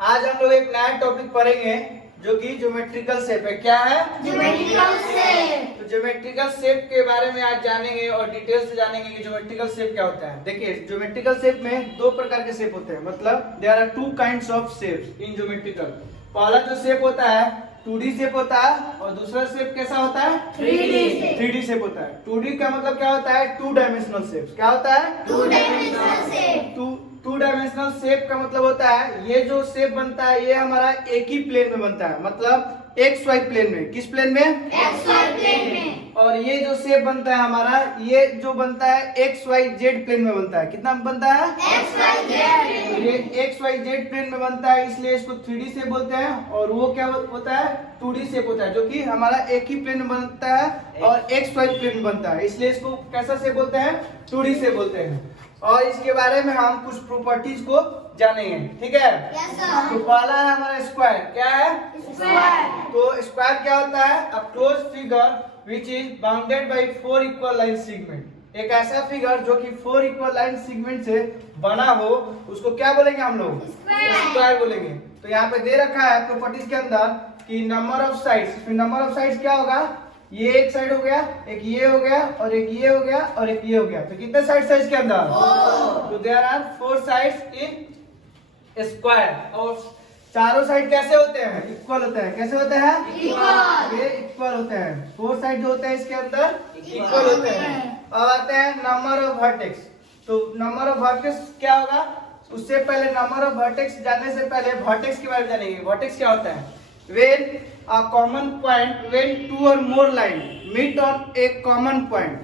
आज हम लोग एक नया टॉपिक पढ़ेंगे जो कि ज्योमेट्रिकल शेप है। क्या है? Geometrical shape. तो ज्योमेट्रिकल शेप के बारे में आज जानेंगे और डिटेल से जानेंगे कि ज्योमेट्रिकल शेप क्या होता है। देखिए, ज्योमेट्रिकल शेप में दो प्रकार के शेप होते हैं, मतलब there are two kinds of shapes in geometrical. पहला जो शेप होता है 2D शेप होता है और दूसरा शेप कैसा होता है? 3D शेप होता है। 2D का मतलब क्या होता है? Two dimensional shape. क्या होता है? Two dimensional shape. Two dimensional shape का मतलब होता है ये जो शेप बनता है ये हमारा एक ही प्लेन में बनता है, मतलब एक्स वाई प्लेन में। किस प्लेन में? एक्स वाई प्लेन में। और ये जो शेप बनता है हमारा, ये जो बनता है एक्स वाई जेड प्लेन में बनता है। कितना में बनता है? X Y Z. ये एक्स वाई जेड प्लेन में बनता है, इसलिए इसको 3D शेप बोलते हैं। और वो क्या होता है? 2D शेप होता है, जो कि हमारा एक ही प्लेन में बनता है और एक्स वाई प्लेन में बनता है, इसलिए इसको कैसा शेप बोलते हैं? 2D शेप बोलते हैं। और इसके बारे में हम कुछ प्रॉपर्टीज को जानेंगे, ठीक है? Yes sir. तो पहला है हमारा स्क्वायर। क्या है? स्क्वायर। तो स्क्वायर क्या होता है? A close figure which is bounded by 4 equal line segment. एक ऐसा फिगर जो कि 4 इक्वल लाइन सेगमेंट से बना हो, उसको क्या बोलेंगे हम लोग? स्क्वायर बोलेंगे। तो यहाँ पे दे रखा है प्रॉपर्टीज के अंदर कि number of sides. Number of sides क्या होगा? ये एक साइड हो गया, एक ये हो गया, और एक ये हो गया, और एक ये हो गया। तो कितने साइड्स है इसके अंदर? तो there are 4 sides in square. और चारों साइड कैसे होते हैं? इक्वल होते हैं। कैसे होते हैं? इक्वल। ये इक्वल होते हैं। 4 साइड जो होते हैं इसके अंदर इक्वल होते हैं। अब आते हैं नंबर ऑफ वर्टेक्स। तो नंबर ऑफ वर्टेक्स क्या होगा? उससे पहले नंबर ऑफ वर्टेक्स जानने से पहले वर्टेक्स के बारे में जानेंगे। वर्टेक्स क्या होता है? When a common point, when two or more line meet on a common point,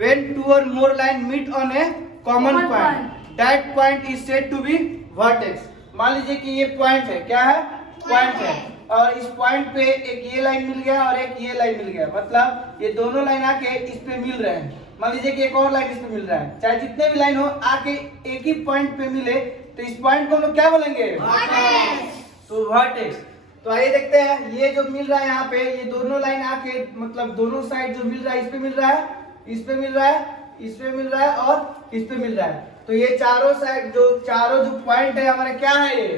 when two or more line meet on a common point, that point is said to be vertex. मान लीजिए कि ये point है। क्या है? Point है। और इस पॉइंट पे एक ये लाइन मिल गया और एक ये लाइन मिल गया, मतलब ये दोनों लाइन आके इस पे मिल रहे हैं। मान लीजिए कि एक और लाइन इस पे मिल रहा है। चाहे जितने भी लाइन हो आके एक ही पॉइंट पे मिले, तो इस पॉइंट को हम लोग क्या बोलेंगे? तो वर्टेक्स। तो आइए देखते हैं, ये जो मिल रहा है यहाँ पे, ये दोनों लाइन आके, मतलब दोनों साइड जो मिल रहा है, इस पे मिल रहा है, इस पे मिल रहा है, इस पे मिल रहा है और इस पे मिल रहा है। तो ये चारों साइड चारों जो पॉइंट है हमारे, क्या है ये?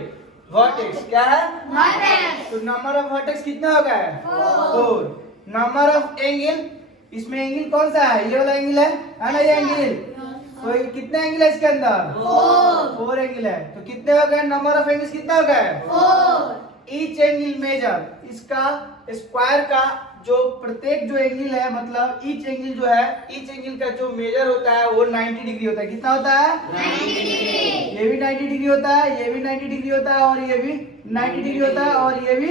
वर्टेक्स। क्या है? वर्टेक्स। तो नंबर ऑफ वर्टेक्स कितना हो गया है? 4। नंबर ऑफ एंगल, इसमें एंगल कौन सा है? ये वाला एंगल है ना? ये एंगल। तो ये कितने एंगल है इसके अंदर? 4 एंगल है। तो कितने हो गए? नंबर ऑफ एंगल्स कितना हो गया? 4। ईच एंगल मेजर, इसका स्क्वायर का जो प्रत्येक जो एंगल है, मतलब ईच एंगल जो है, ईच एंगल का जो मेजर होता है वो 90 डिग्री होता है। कितना होता है? 90 डिग्री। ये भी 90 डिग्री होता है, ये भी 90 डिग्री होता है, और ये भी 90 डिग्री होता है, और ये भी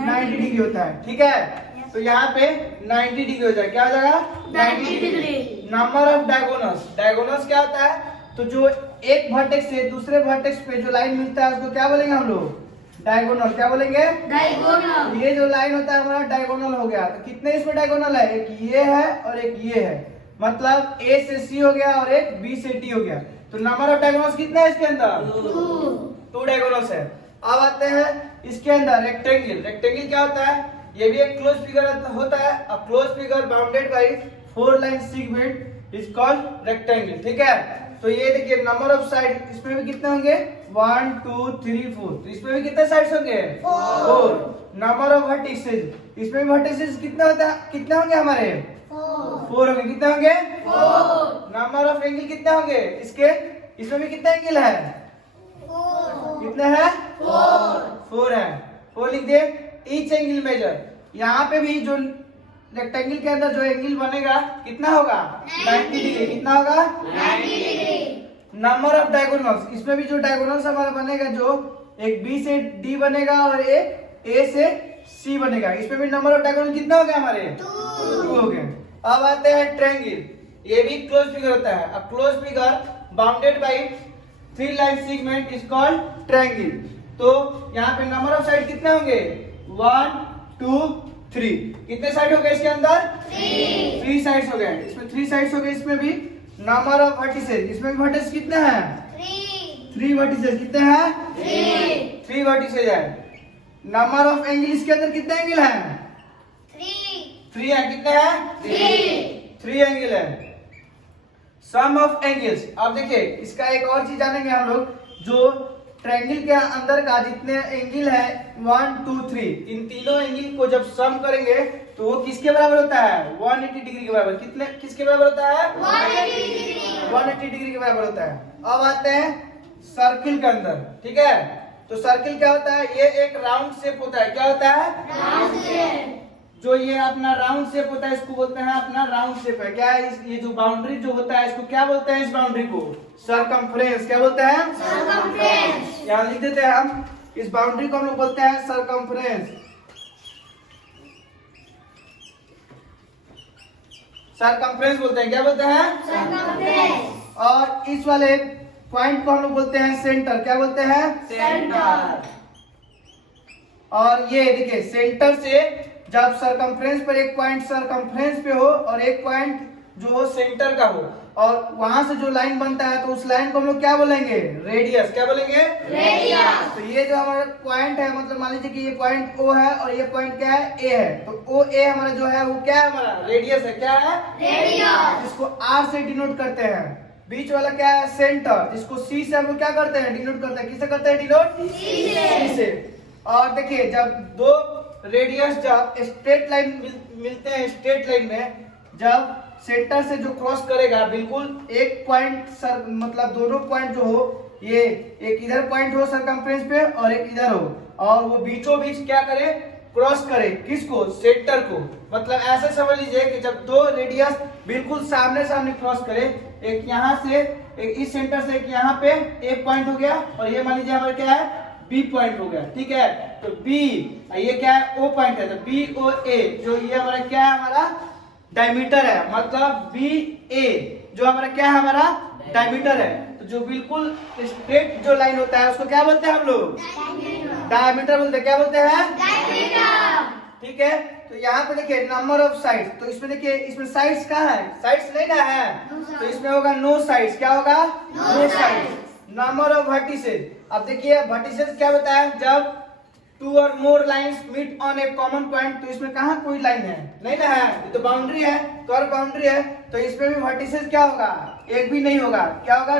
90 डिग्री होता है। ठीक है? तो यहाँ पे 90 डिग्री हो जाएगा। क्या हो जाएगा? 90 degree. Number of diagonals. Diagonals क्या होता है? तो जो एक वर्टेक्स से दूसरे वर्टेक्स पे जो लाइन मिलता है उसको क्या बोलेंगे हम लोग? डायगोनल। क्या बोलेंगे? डायगोनल। ये जो लाइन होता है हमारा डायगोनल हो गया। तो कितने इसमें डायगोनल है? एक ये है और एक ये है, मतलब A से C हो गया और एक B से D हो गया। तो नंबर ऑफ डायगोनल्स कितने है इसके अंदर? 2 डायगोनल्स है। अब आते हैं इसके अंदर रेक्टेंगल। रेक्टेंगल क्या होता है? ये भी एक क्लोज फिगर होता है। A close figure bounded by 4 line segment is called rectangle. ठीक है? तो ये देखिए नंबर ऑफ साइड, इसमें भी कितने होंगे? 1 2 3 4। तो इसमें भी कितने साइड्स होंगे? 4। नंबर ऑफ वर्टिसेस, इसमें भी वर्टिसेस कितने होता है? कितने होंगे हमारे? 4 होंगे। कितने होंगे? 4। नंबर ऑफ एंगल कितने होंगे इसके? इसमें भी कितने एंगल है? 4। कितने हैं? 4 है। 4 लिख दे। ईच एंगल मेजर, यहाँ पे भी जो रेक्टेंगल के अंदर जो एंगल बनेगा कितना होगा? 90 डिग्री। कितना होगा? 90 डिग्री। नंबर ऑफ डायगोनल्स, इसमें भी जो डायगोनल्स हमारा बनेगा, जो एक B से D बनेगा और एक A से C बनेगा, इसमें भी नंबर ऑफ डायगोनल कितना हो गया हमारे? 2 हो गए। अब आते हैं ट्रायंगल। ये भी क्लोज फिगर होता है। A close figure bounded by 3 line segment is called triangle. तो यहाँ पे नंबर ऑफ साइड कितने होंगे? 1 2 3। कितने साइड हो गए इसके अंदर? 3 साइड्स हो गए। इसमें 3 साइड्स हो गए। इसमें भी नंबर ऑफ वर्टिसेस, इसमें भी वर्टिसेस कितने हैं? 3 वर्टिसेस। कितने हैं? 3 वर्टिसेस है। नंबर ऑफ एंगल, इसके अंदर कितने एंगल हैं? 3 है। कितने हैं? 3 एंगल है। सम ऑफ एंगल्स। अब देखिए इसका एक और चीज जानेंगे हम लोग, जो ट्रायंगल के अंदर का जितने एंगल है 1 2 3, इन तीनों एंगल को जब सम करेंगे तो वो किसके बराबर होता है? 180 डिग्री के बराबर। किसके बराबर होता है? 180 डिग्री के बराबर होता है। अब आते हैं सर्किल के अंदर, ठीक है। तो सर्किल क्या होता है? ये एक राउंड शेप होता है। क्या होता है? Round shape. जो ये अपना राउंड शेप होता है इसको बोलते हैं अपना राउंड शेप है। क्या है? ये जो बाउंड्री जो होता है इसको क्या बोलते हैं? इस बाउंड्री को सरकमफ्रेंस। क्या बोलते हैं? सरकमफ्रेंस। यहाँ लिख देते हैं हम, इस बाउंड्री को हम लोग बोलते हैं सरकमफ्रेंस। सरकमफ्रेंस बोलते हैं। क्या बोलते हैं? सरकमफ्रेंस। और इस वाले पॉइंट को हम लोग बोलते हैं सेंटर। क्या बोलते हैं? सेंटर। और ये देखिए सेंटर से जब सरकमफ्रेंस पर एक पॉइंट सरकमफ्रेंस पे हो और एक पॉइंट जो हो सेंटर का हो और वहां से जो लाइन बनता है तो उस लाइन को हम लोग क्या बोलेंगे? रेडियस। क्या बोलेंगे? रेडियस। तो ये जो हमारा पॉइंट है, मतलब मान लीजिए कि ये पॉइंट O है और ये पॉइंट क्या है? A है। तो OA हमारा जो है वो क्या है? हमारा रेडियस है। क्या है? रेडियस। जिसको R से डिनोट करते हैं। बीच वाला क्या है? सेंटर, जिसको C से हम लोग क्या करते हैं? डिनोट करते हैं। किससे करते हैं डिनोट? C से। और देखिए जब दो रेडियस जब स्ट्रेट लाइन मिलते हैं, स्ट्रेट लाइन में जब सेंटर से जो क्रॉस करेगा बिल्कुल एक पॉइंट सर, मतलब दोनों पॉइंट जो हो, ये एक इधर पॉइंट हो सरकमफ्रेंस पे और एक इधर हो और वो बीचों बीच क्या करे? क्रॉस करे। किसको? सेंटर को। मतलब ऐसे समझ लीजिए कि जब दो रेडियस बिल्कुल सामने सामने क्रॉस करे, एक यहाँ से एक इस सेंटर से एक यहाँ पे एक पॉइंट हो गया और ये मान लीजिए हमारा क्या है? बी पॉइंट हो गया, ठीक है। तो बी, ये क्या है? ओ पॉइंट है। तो बी ओ ए जो ये हमारा क्या है? हमारा डायमीटर है। मतलब बी ए जो हमारा क्या है? हमारा डायमीटर है। तो जो बिल्कुल स्ट्रेट जो लाइन होता है उसको क्या बोलते हैं हम लोग? डायमीटर बोलते हैं। क्या बोलते हैं? डायमीटर। ठीक है। तो यहाँ पे देखिए नंबर ऑफ साइड्स, तो इसमें देखिए इसमें साइड्स कहाँ है? साइड्स नहीं ना है, तो इसमें होगा नो साइड्स। क्या होगा? No sides. Number of vertices, अब देखिए वर्टिसेस क्या होता है? जब two or more lines meet on a common point, तो इसमें कहाँ कोई लाइन है? नहीं ना है, ये तो बाउंड्री है, कर्व बाउंड्री है। तो इसमें भी वर्टिसेस क्या होगा? एक भी नहीं होगा। क्या होगा?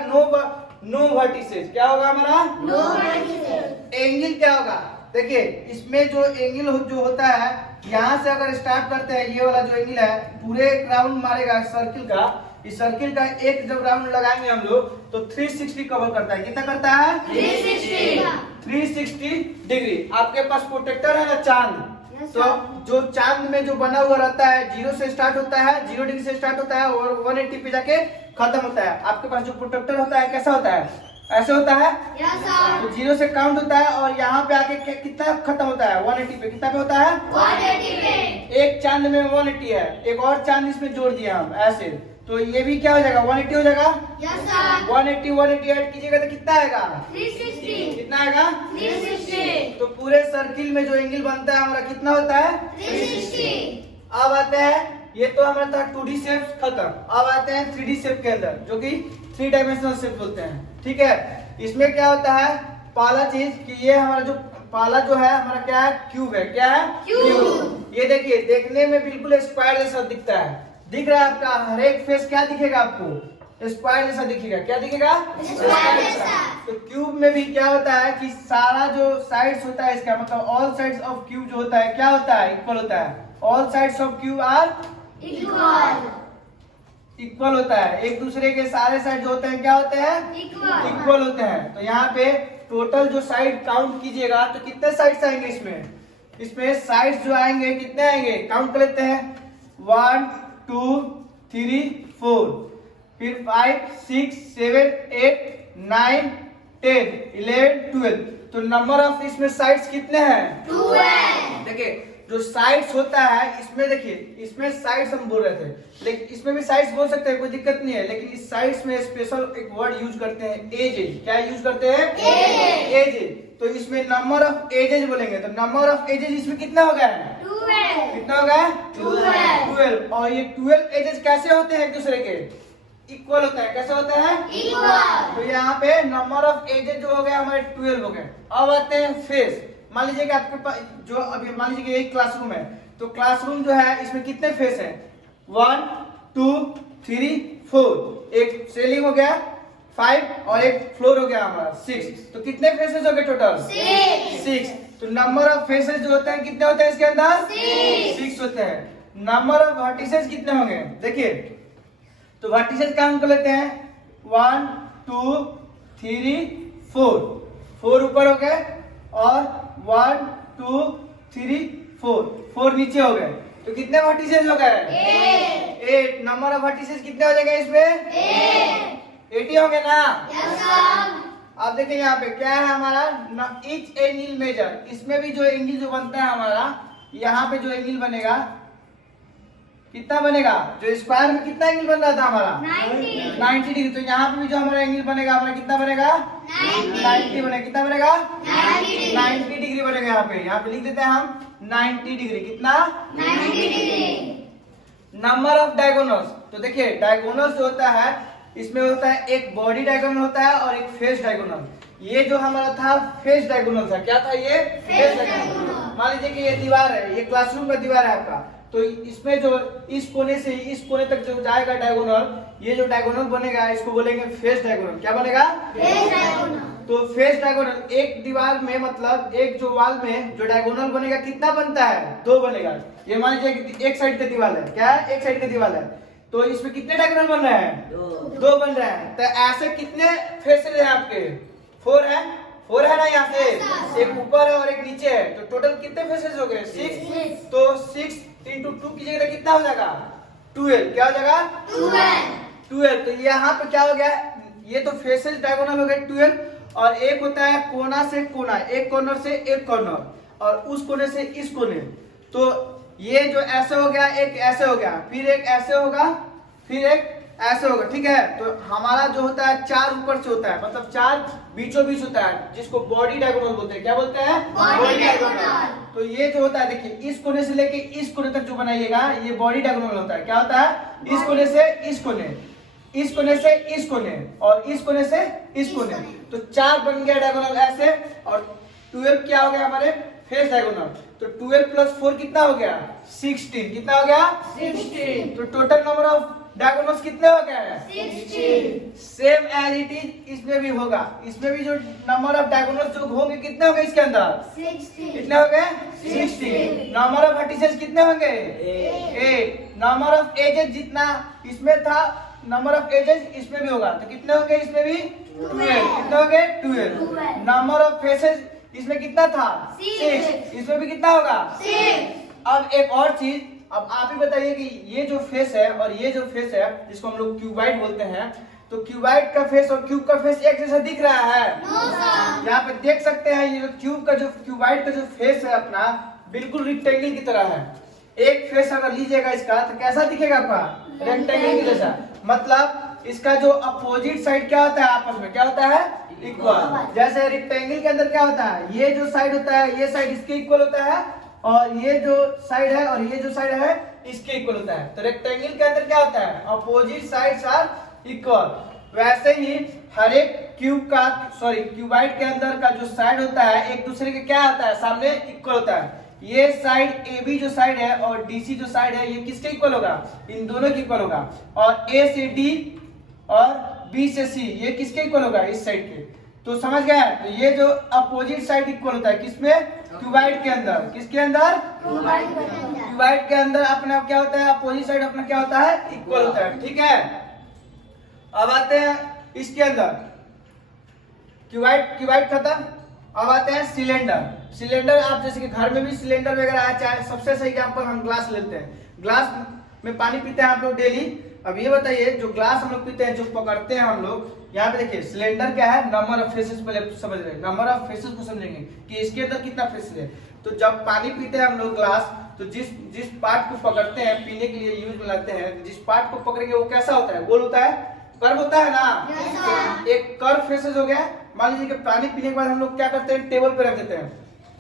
No vertices. क्या होगा हमारा? No vertices. एंगल क्या होगा? देखिए इसमें जो एंगल जो होता है, यहाँ से अगर स्टार्ट करते हैं, ये वाला जो एंगल है पूरे एक राउंड मारेगा सर्किल का। इस सर्किल का एक जब राउंड लगाएंगे हम लोग तो 360 कवर करता है। कितना करता है? 360 डिग्री। आपके पास प्रोटेक्टर है ना चांद, तो जो चांद में जो बना हुआ रहता है 0 से स्टार्ट होता है, 0 डिग्री से स्टार्ट होता है और 180 पे जाके खत्म होता है। आपके पास जो प्रोटेक्टर होता है कैसा होता है? ऐसे होता है। तो 0 से काउंट होता है और यहाँ पे आके कितना खत्म होता है? 180 पे। कितना पे होता है? 180 पे। एक चांद में 180 है, एक और चांद इसमें जोड़ दिया हम ऐसे, तो ये भी क्या हो जाएगा? 180 हो जाएगा। 180 ऐड कीजिएगा तो कितना आएगा? 360। कितना आएगा? 360। तो पूरे सर्किल में जो एंगल बनता है हमारा कितना होता है? 360। अब आते हैं, ये तो हमारा था 2D शेप खत्म। अब आते हैं 3D शेप के अंदर, जो कि 3 डायमेंशनल शेप बोलते हैं, ठीक है। इसमें क्या होता है? पहला चीज कि ये हमारा जो पहला जो है हमारा क्या है? क्यूब है। क्या है? क्यूब। ये देखिए देखने में बिल्कुल स्क्वायर जैसा दिखता है। दिख रहा है आपका हर एक फेस क्या दिखेगा आपको? स्क्वायर जैसा दिखेगा। क्या दिखेगा? स्क्वायर जैसा। तो क्यूब में भी क्या होता है कि सारा जो साइड्स होता है इसका, मतलब ऑल साइड्स ऑफ क्यूब जो होता है क्या होता है? इक्वल होता है। All sides of cube are equal होता है। एक दूसरे के सारे साइड जो होते हैं क्या होते हैं? इक्वल होते हैं। तो यहाँ पे टोटल जो साइड काउंट कीजिएगा तो कितने साइड्स आएंगे इसमें? इसमें साइड्स जो आएंगे कितने आएंगे? काउंट कर लेते हैं। 1 2 3 4, फिर 5 6 7 8 9 10 11 12। तो नंबर ऑफ इसमें साइड्स कितने हैं? 12। देखिए जो साइड्स होता है इसमें, देखिए इसमें साइड्स हम बोल रहे थे, लेकिन इसमें भी साइड्स बोल सकते हैं, कोई दिक्कत नहीं है। लेकिन इस साइड्स में स्पेशल एक वर्ड यूज करते हैं, एजेज। क्या यूज करते हैं? एजेज। तो इसमें नंबर ऑफ एजेज बोलेंगे, तो नंबर ऑफ एजेज इसमें कितना हो गया है? 12। कितना हो गया? 12। और ये 12 एजेस कैसे होते हैं? एक दूसरे के इक्वल होता है। कैसे होता है? इक्वल। तो यहाँ पे नंबर ऑफ एजेस जो हो गया हमारे 12 हो गए। अब आते हैं फेस। मान लीजिए कि आपके पास जो अभी मान लीजिए कि एक क्लासरूम है, तो क्लासरूम जो है इसमें कितने फेस है? 1 2 3 4। एक सीलिंग हो गया, 5 और एक फ्लोर हो गया हमारा 6। तो कितने फेसेस हो गए टोटल? 6। तो नंबर ऑफ फेसेस जो होते हैं कितने होते हैं इसके अंदर? 6 होते हैं। नंबर ऑफ वर्टिसेस कितने होंगे देखिए, तो वर्टिसेस काउंट कर लेते हैं 1 2 3 4। 4 ऊपर हो गए और 1 2 3 4 नीचे हो गए। तो कितने वर्टिसेस हो गए? 8। नंबर ऑफ वर्टिसेस कितने हो जाएंगे इसमें? 80 होंगे ना? अब देखिए यहाँ पे क्या है हमारा ईच एंगल मेजर। इसमें भी जो एंगल जो बनता है हमारा, यहाँ पे जो एंगल बनेगा कितना बनेगा? जो स्क्वायर में कितना एंगल बन रहा था हमारा? 90 डिग्री। तो यहाँ पे भी जो हमारा एंगल बनेगा हमारा कितना बनेगा? 90 बनेगा। कितना बनेगा? 90 डिग्री बनेगा। यहाँ पे लिख देते हैं हम 90 डिग्री। कितना? 90 डिग्री। Number of diagonals. तो देखिए डायगोनल्स जो होता है इसमें होता है एक बॉडी डायगोनल होता है और एक फेस डायगोनल। ये जो हमारा था फेस डायगोनल था। क्या था ये? Face diagonal. मान लीजिए कि ये दीवार है, ये क्लासरूम का दीवार है आपका, तो इसमें जो इस कोने से इस कोने तक जो जाएगा डायगोनल, ये जो डायगोनल बनेगा इसको बोलेंगे फेस डायगोनल। क्या बनेगा? Face diagonal. तो फेस डायगोनल एक दीवार में मतलब एक जो वॉल में जो डायगोनल बनेगा कितना बनता है? 2 बनेगा। ये मान लीजिए एक साइड का दीवार है। क्या है? एक साइड का दीवार है। तो इसमें कितने डायगोनल बन रहे हैं? 2 बन रहे हैं। तो ऐसे कितने फेसेस हैं आपके? 4 है। 4 है ना यहाँ से? एक ऊपर है और एक नीचे है। तो टोटल कितने फेसेस हो गए? 6। तो 6 इंटू 2 कीजिएगा कितना हो जाएगा? 12। क्या हो जाएगा? 12। तो यहाँ पे क्या हो गया? ये तो फेसेस डायगोनल हो गए 12, और एक होता है कोना से कोना, एक कॉर्नर से एक कॉर्नर, और उस कोने से इस कोने। तो ये जो ऐसे हो गया, एक ऐसे हो गया, फिर एक ऐसे होगा, फिर एक ऐसे होगा। ठीक है। तो हमारा जो होता है 4 ऊपर से होता है, मतलब 4 बीचों बीच होता है, जिसको बॉडी डायगोनल बोलते हैं। क्या बोलते हैं? Body diagonal. तो ये जो होता है देखिए, इस कोने से लेके इस कोने तक जो बनाइएगा ये बॉडी डायगोनल होता है। क्या होता है? इस कोने से इस कोने, इस कोने से इस कोने, और इस कोने से इस कोने। तो 4 बन गया डायगोनल ऐसे, और 12 क्या हो गया हमारे? Face diagonal. तो 12 प्लस 4 कितना हो गया? 16। कितना हो गया? 16। तो टोटल नंबर ऑफ डायगोनल्स कितने हो गए? 16। सेम एज इट इज इसमें भी होगा। इसमें भी जो नंबर ऑफ डायगोनल्स जो होंगे कितने होंगे इसके अंदर? 16। कितने हो गए? 16। नंबर ऑफ वर्टिसेस कितने होंगे? 8। नंबर ऑफ एजेस जितना इसमें था, नंबर ऑफ एजेस इसमें भी होगा। तो कितने होंगे इसमें भी? 12। कितने होंगे? 12। नंबर ऑफ फेसेस इसमें कितना था? 6। इसमें भी कितना होगा? 6। अब एक और चीज, अब आप ही बताइए कि ये जो फेस है और ये जो फेस है जिसको हम लोग क्यूबाइड बोलते हैं, तो क्यूबाइड का फेस और क्यूब का फेस एक जैसा दिख रहा है? यहाँ पे देख सकते हैं ये क्यूब का जो क्यूबाइड का जो फेस है अपना बिल्कुल रेक्टेंगल की तरह है। एक फेस अगर लीजिएगा इसका तो कैसा दिखेगा आपका? रेक्टेंगल की जैसा। मतलब इसका जो अपोजिट साइड क्या होता है आपस में? क्या होता है? इक्वल। जैसे रेक्टेंगल के अंदर क्या होता है? ये जो साइड होता है ये साइड इसके इक्वल होता है, और ये जो साइड है और ये जो साइड है इसके इक्वल होता है। तो रेक्टेंगल के अंदर क्या होता है? Opposite sides are equal. वैसे ही हर एक क्यूबाइड के अंदर का जो साइड होता है एक दूसरे के क्या होता है? सामने इक्वल होता है। ये साइड AB जो साइड है और DC जो साइड है ये किसके इक्वल होगा? इन दोनों के इक्वल होगा। और A से D और B से C ये किसके इक्वल होगा? इस साइड के। तो समझ गए? तो ये जो अपोजिट साइड इक्वल होता है किसमें? क्यूबाइड के अंदर। किसके अंदर? क्यूबाइड के अंदर अपने आप क्या होता है? अपोजिट साइड अपना क्या होता है? इक्वल होता है। ठीक है। अब आते हैं इसके अंदर, क्यूबाइड खत्म। अब आते हैं सिलेंडर। आप जैसे कि घर में भी सिलेंडर वगैरह है, चाहे सबसे सही एग्जांपल हम ग्लास लेते हैं। ग्लास में पानी पीते हैं आप लोग डेली। अब ये बताइए जो ग्लास हम लोग पीते हैं, जो पकड़ते हैं हम लोग, यहाँ पे देखिए सिलेंडर क्या है? नंबर ऑफ फेसेस पहले समझ रहे हैं। नंबर ऑफ फेसेस को समझेंगे कि इसके अंदर कितना फेसेस है। तो जब पानी पीते हैं हम लोग ग्लास, तो जिस पार्ट को पकड़ते हैं पीने के लिए यूज में लाते हैं, जिस पार्ट को पकड़ेंगे वो कैसा होता है? गोल होता है, कर्व होता है ना? एक कर्व फेसेस हो गया। मान लीजिए कि पानी पीने के बाद हम लोग क्या करते हैं? टेबल पे रख देते हैं।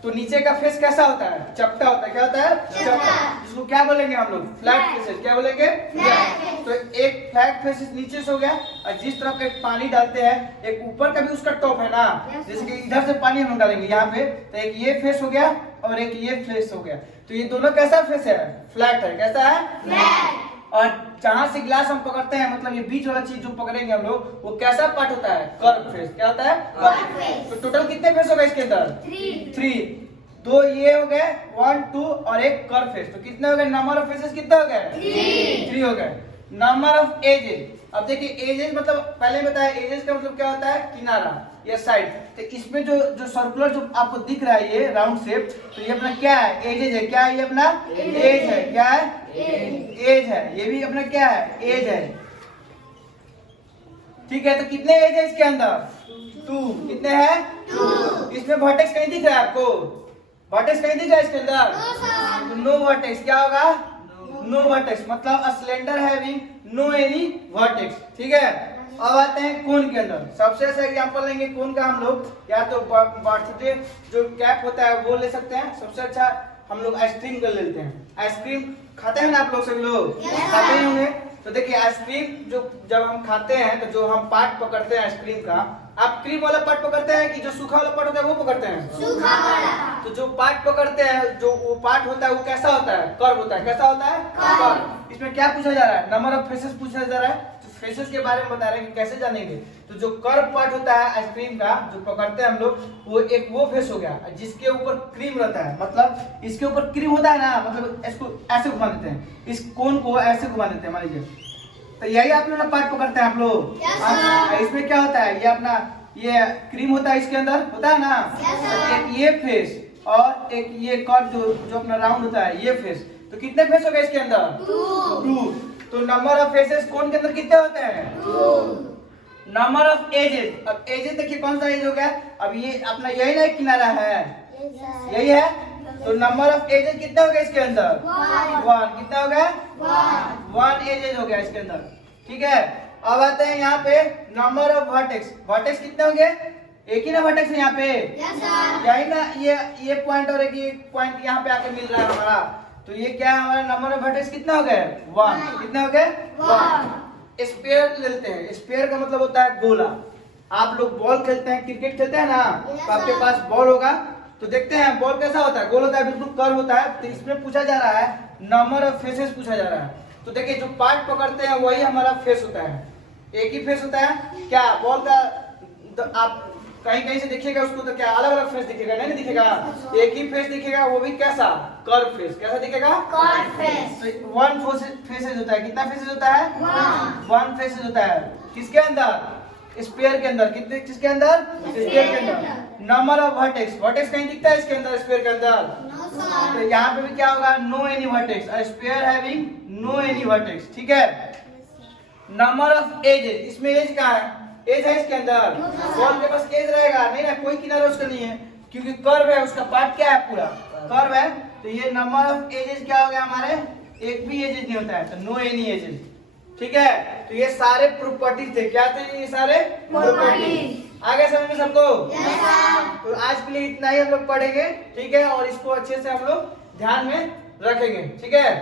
तो नीचे का फेस कैसा होता है? चपटा होता है। क्या होता है? चपटा। जिसको क्या बोलेंगे हम लोग? Flat faces. क्या बोलेंगे? फ्लैट। तो एक फ्लैट फेसेस नीचे से हो गया, और जिस तरफ एक पानी डालते हैं एक ऊपर का भी उसका टॉप है ना, जैसे कि इधर से पानी हम डालेंगे यहाँ पे, तो एक ये फेस हो गया और एक ये फेस हो गया। तो ये दोनों कैसा फेस है? फ्लैट है। कैसा है? फ्लैट। और जहां से ग्लास हम पकड़ते हैं, मतलब ये बीच वाला चीज जो पकड़ेंगे हम लोग, वो कैसा पार्ट होता है? Curve face. क्या होता है? Curve face. तो टोटल कितने फेस होगा इसके अंदर? 3 तो ये हो गए 1 2 और एक कर्व फेस। तो कितने हो गए? नंबर ऑफ फेसेस कितने हो गए? 3 हो गए। नंबर ऑफ एजेस, अब देखिए एजेस मतलब पहले बताया, एजेस का मतलब क्या होता है? किनारा या साइड। तो इसमें जो सर्कुलर जो आपको दिख रहा है ये राउंड शेप, तो ये अपना क्या है? एजेस है। क्या है ये अपना? एज है। क्या है? एज है। ये भी अपना क्या है? एज है। ठीक है, तो कितने एज है इसके अंदर? 2। कितने हैं? 2। इसमें वर्टेक्स कहीं दिख रहा है आपको? वर्टेक्स कहीं दिख रहा है इसके अंदर? तो नो वर्टेक्स। क्या होगा? नो वर्टेक्स, मतलब slender having no any vertex. ठीक है, अब आते हैं कोन के अंदर। सबसे अच्छा एग्जांपल लेंगे कोन का हम लोग, या तो बर्थडे जो कैप होता है वो ले सकते हैं। सबसे अच्छा हम लोग आइसक्रीम का लेते हैं। आइसक्रीम खाते हैं ना आप लोग? सभी लोग खाते ही होंगे। तो देखिए आइसक्रीम जो जब हम खाते हैं तो जो हम पार्ट पकड़ते हैं आइसक्रीम का, आप क्रीम वाला पार्ट पकड़ते हैं कि जो सूखा वाला पार्ट होता है वो पकड़ते हैं? सूखा वाला। तो जो पार्ट पकड़ते हैं, जो वो पार्ट होता है वो कैसा होता है? कर्व होता है। कैसा होता है? कर्व। इसमें क्या पूछा जा रहा है? नंबर ऑफ फेसेस पूछा जा रहा है। तो फेसेस के बारे में बता रहे हैं कि कैसे जानेंगे। तो जो कर्व पार्ट होता है आइसक्रीम का जो पकड़ते हैं हम लोग, वो एक वो फेस हो गया जिसके ऊपर क्रीम रहता है। मतलब इसके ऊपर क्रीम होता है ना, मतलब इसको ऐसे घुमा देते हैं, इस कोन को ऐसे घुमा देते हैं मान लीजिए। तो यही आप लोग पार्ट पकड़ते हैं आप लोग। इसमें क्या होता है? ये अपना ये क्रीम होता है इसके अंदर, होता है ना? एक ये फेस और एक ये कर्व जो अपना राउंड होता है, ये फेस। तो कितने फेस हो गए इसके अंदर? 2। तो नंबर ऑफ फेसेस कोन के अंदर कितने होते हैं? 2। नंबर ऑफ एजेस, अब एजेस देखिए कौन सा एज हो गया? अब ये अपना यही ना एक किनारा है, यही है। तो नंबर ऑफ एजेस कितने हो गए इसके अंदर? 1। कितना हो गया? 1 एजेस हो गया इसके अंदर। ठीक है, अब आते हैं यहाँ पे नंबर ऑफ वर्टेक्स। वर्टेक्स कितने होंगे? एक ही ना वर्टेक्स है यहाँ पे? यही ना, ये पॉइंट और एक ये पॉइंट यहाँ पे आके मिल रहा है हमारा। तो ये क्या है हमारा? नंबर ऑफ वर्टेक्स कितने हो गए? 1। कितने हो गए? 1। स्पेयर लेते हैं। स्पेयर का मतलब होता है गोला। आप लोग बॉल खेलते हैं, क्रिकेट खेलते हैं ना, तो आपके पास बॉल होगा, तो देखते हैं बॉल कैसा होता है? गोल होता है, बिल्कुल कर्व होता है। तो इसमें पूछा जा रहा है नंबर ऑफ फेसेस पूछा जा रहा है। तो देखिए जो पार्ट पकड़ते हैं वही हमारा फेस होता है। एक ही फेस होता है क्या? बॉल का आप कहीं कहीं से देखिएगा उसको तो क्या अलग अलग फेस दिखेगा? नहीं दिखेगा, एक ही फेस दिखेगा, वो भी कैसा? Curve face. कैसा दिखेगा? Curve face. तो 1 फेसेस होता है। कितना फेसेस होता है? 1 फेसेस होता है। किसके अंदर? स्फीयर के अंदर। कितने? किसके अंदर? स्फीयर के अंदर। नंबर ऑफ वर्टेक्स, वर्टेक्स कहीं दिखता है इसके अंदर? स्फीयर के अंदर? तो यहाँ पे भी क्या होगा? No any vertex. A sphere having no any vertex. ठीक है, नंबर ऑफ एजेस, इसमें एज कहाँ है? एज है इसके अंदर? बॉल के पास एज रहेगा नहीं ना, कोई किनारा उसका नहीं है, क्योंकि कर्व है, उसका पार्ट क्या है? पूरा कर्व है। तो ये नंबर ऑफ एजेस क्या हो गया हमारे? एक भी एजेस नहीं होता है, तो नो एनी एजेस। ठीक है, तो ये सारे प्रॉपर्टीज थे। क्या थे ये सारे? प्रॉपर्टीज। आगे समझ में सबको? तो आज के लिए इतना ही हम लोग पढ़ेंगे। ठीक है, और इसको अच्छे से हम लोग ध्यान में रखेंगे। ठीक है।